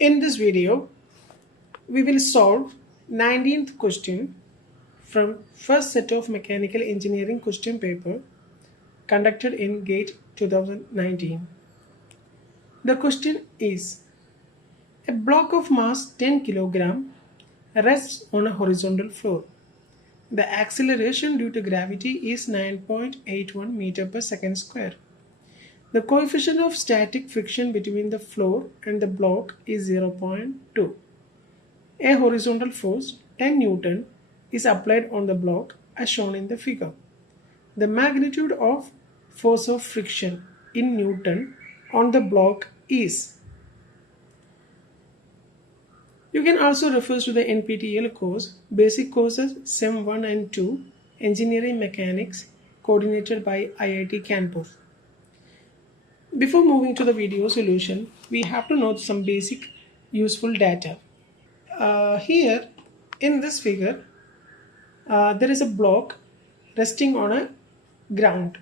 In this video, we will solve 19th question from first set of mechanical engineering question paper conducted in GATE 2019. The question is, a block of mass 10 kg rests on a horizontal floor. The acceleration due to gravity is 9.81 meter per second square. The coefficient of static friction between the floor and the block is 0.2. A horizontal force 10 Newton is applied on the block as shown in the figure. The magnitude of force of friction in Newton on the block is. You can also refer to the NPTEL course, Basic Courses Sem 1 and 2, Engineering Mechanics, coordinated by IIT Kanpur. Before moving to the video solution, we have to note some basic useful data. Here in this figure, there is a block resting on a ground.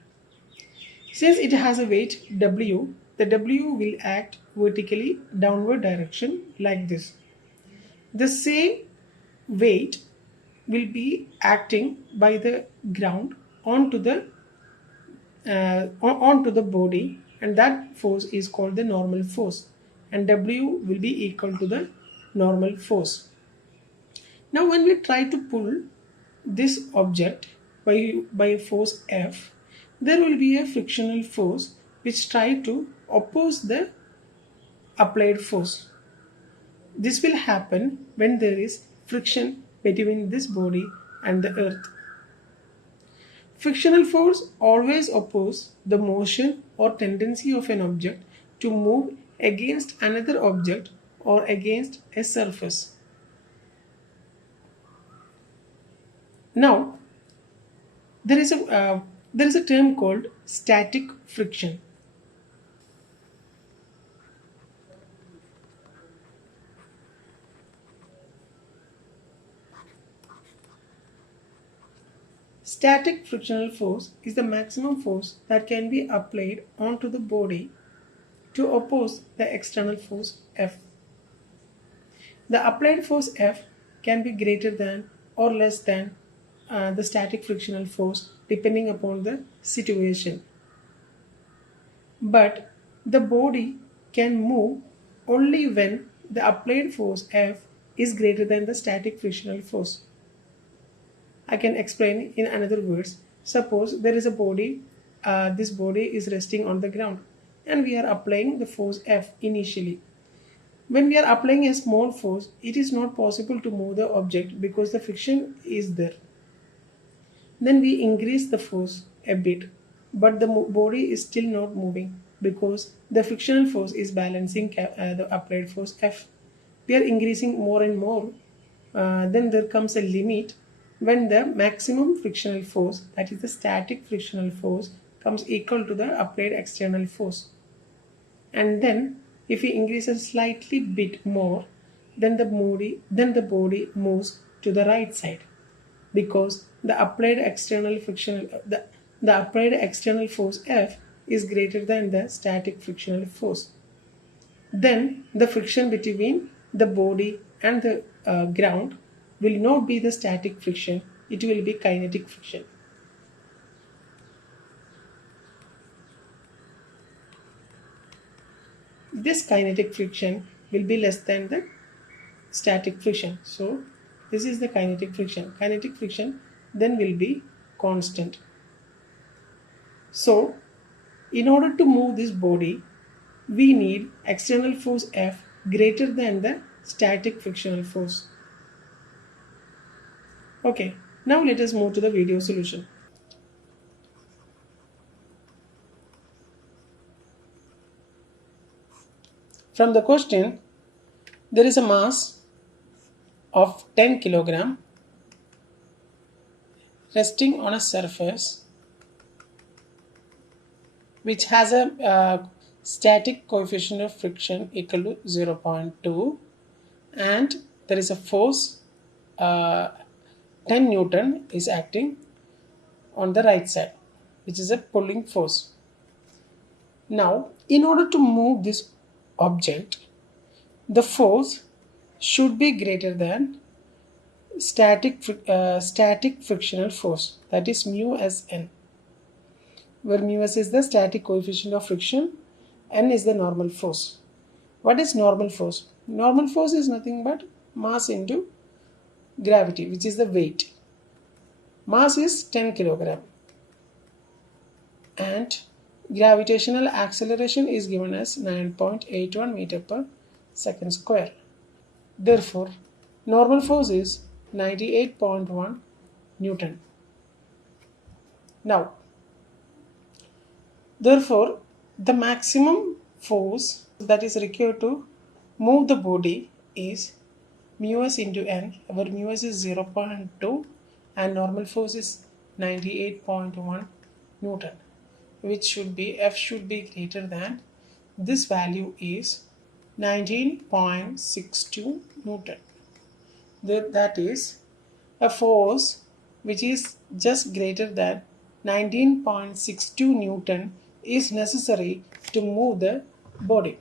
Since it has a weight W, the W will act vertically downward direction like this. The same weight will be acting by the ground onto the body, and that force is called the normal force, and W will be equal to the normal force. Now when we try to pull this object by force F, there will be a frictional force which try to oppose the applied force. This will happen when there is friction between this body and the earth. Frictional force always oppose the motion or tendency of an object to move against another object or against a surface. Now, there is a term called static friction. Static frictional force is the maximum force that can be applied onto the body to oppose the external force F. The applied force F can be greater than or less than the static frictional force depending upon the situation. But the body can move only when the applied force F is greater than the static frictional force. I can explain in another words. Suppose there is a body, this body is resting on the ground, and we are applying the force F initially. When we are applying a small force, it is not possible to move the object because the friction is there. Then we increase the force a bit, but the body is still not moving because the frictional force is balancing the applied force F. We are increasing more and more. Then there comes a limit when the maximum frictional force, that is the static frictional force, comes equal to the applied external force. And then if we increase a slightly bit more, then the body moves to the right side because the applied external force F is greater than the static frictional force. Then the friction between the body and the ground will not be the static friction, it will be kinetic friction. This kinetic friction will be less than the static friction. So this is the kinetic friction. Kinetic friction then will be constant. So in order to move this body, we need external force F greater than the static frictional force. Okay, now let us move to the video solution. From the question, there is a mass of 10 kg resting on a surface which has a static coefficient of friction equal to 0.2, and there is a force 10 Newton is acting on the right side, which is a pulling force. Now, in order to move this object, the force should be greater than static frictional force, that is mu s n, where mu s is the static coefficient of friction, n is the normal force. What is normal force? Normal force is nothing but mass into gravity, which is the weight. Mass is 10 kilogram and gravitational acceleration is given as 9.81 meter per second square. Therefore, normal force is 98.1 Newton. Now, therefore, the maximum force that is required to move the body is mu s into n, where mu s is 0.2 and normal force is 98.1 Newton, which should be F should be greater than, this value is 19.62 Newton. That is a force which is just greater than 19.62 Newton is necessary to move the body.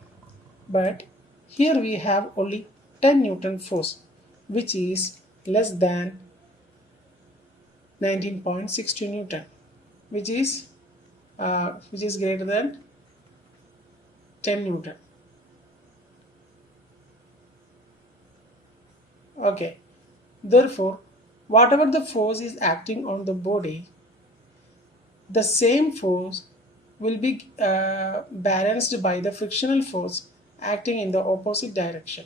But here we have only 10 Newton force, which is less than 19.62 Newton, which is greater than 10 Newton. Okay. Therefore, whatever the force is acting on the body, the same force will be balanced by the frictional force acting in the opposite direction,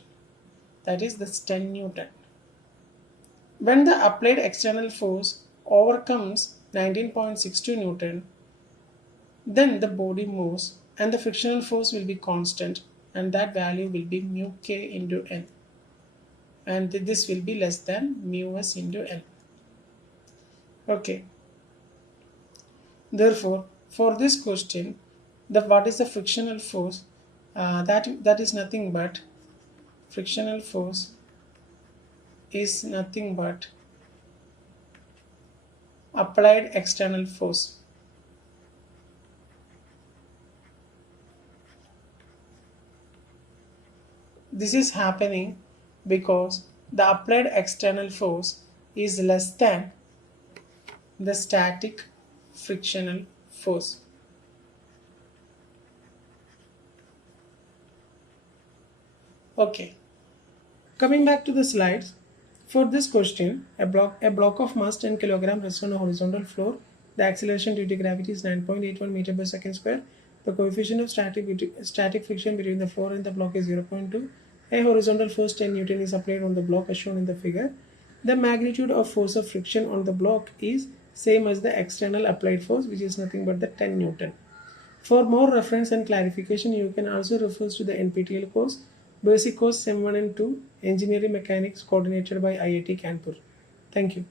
that is the 10 Newton. When the applied external force overcomes 19.62 Newton, then the body moves and the frictional force will be constant, and that value will be mu k into n, and this will be less than mu s into n. Okay. Therefore, for this question, what is the frictional force? That is nothing but, frictional force is nothing but applied external force. This is happening because the applied external force is less than the static frictional force. Okay. Coming back to the slides, for this question, a block of mass 10 kg rests on a horizontal floor. The acceleration due to gravity is 9.81 meter per second square. The coefficient of static friction between the floor and the block is 0.2. A horizontal force 10 Newton is applied on the block as shown in the figure. The magnitude of force of friction on the block is same as the external applied force, which is nothing but the 10 Newton. For more reference and clarification, you can also refer to the NPTEL course, Basic Course Sem 1 and 2, Engineering Mechanics, coordinated by IIT Kanpur. Thank you.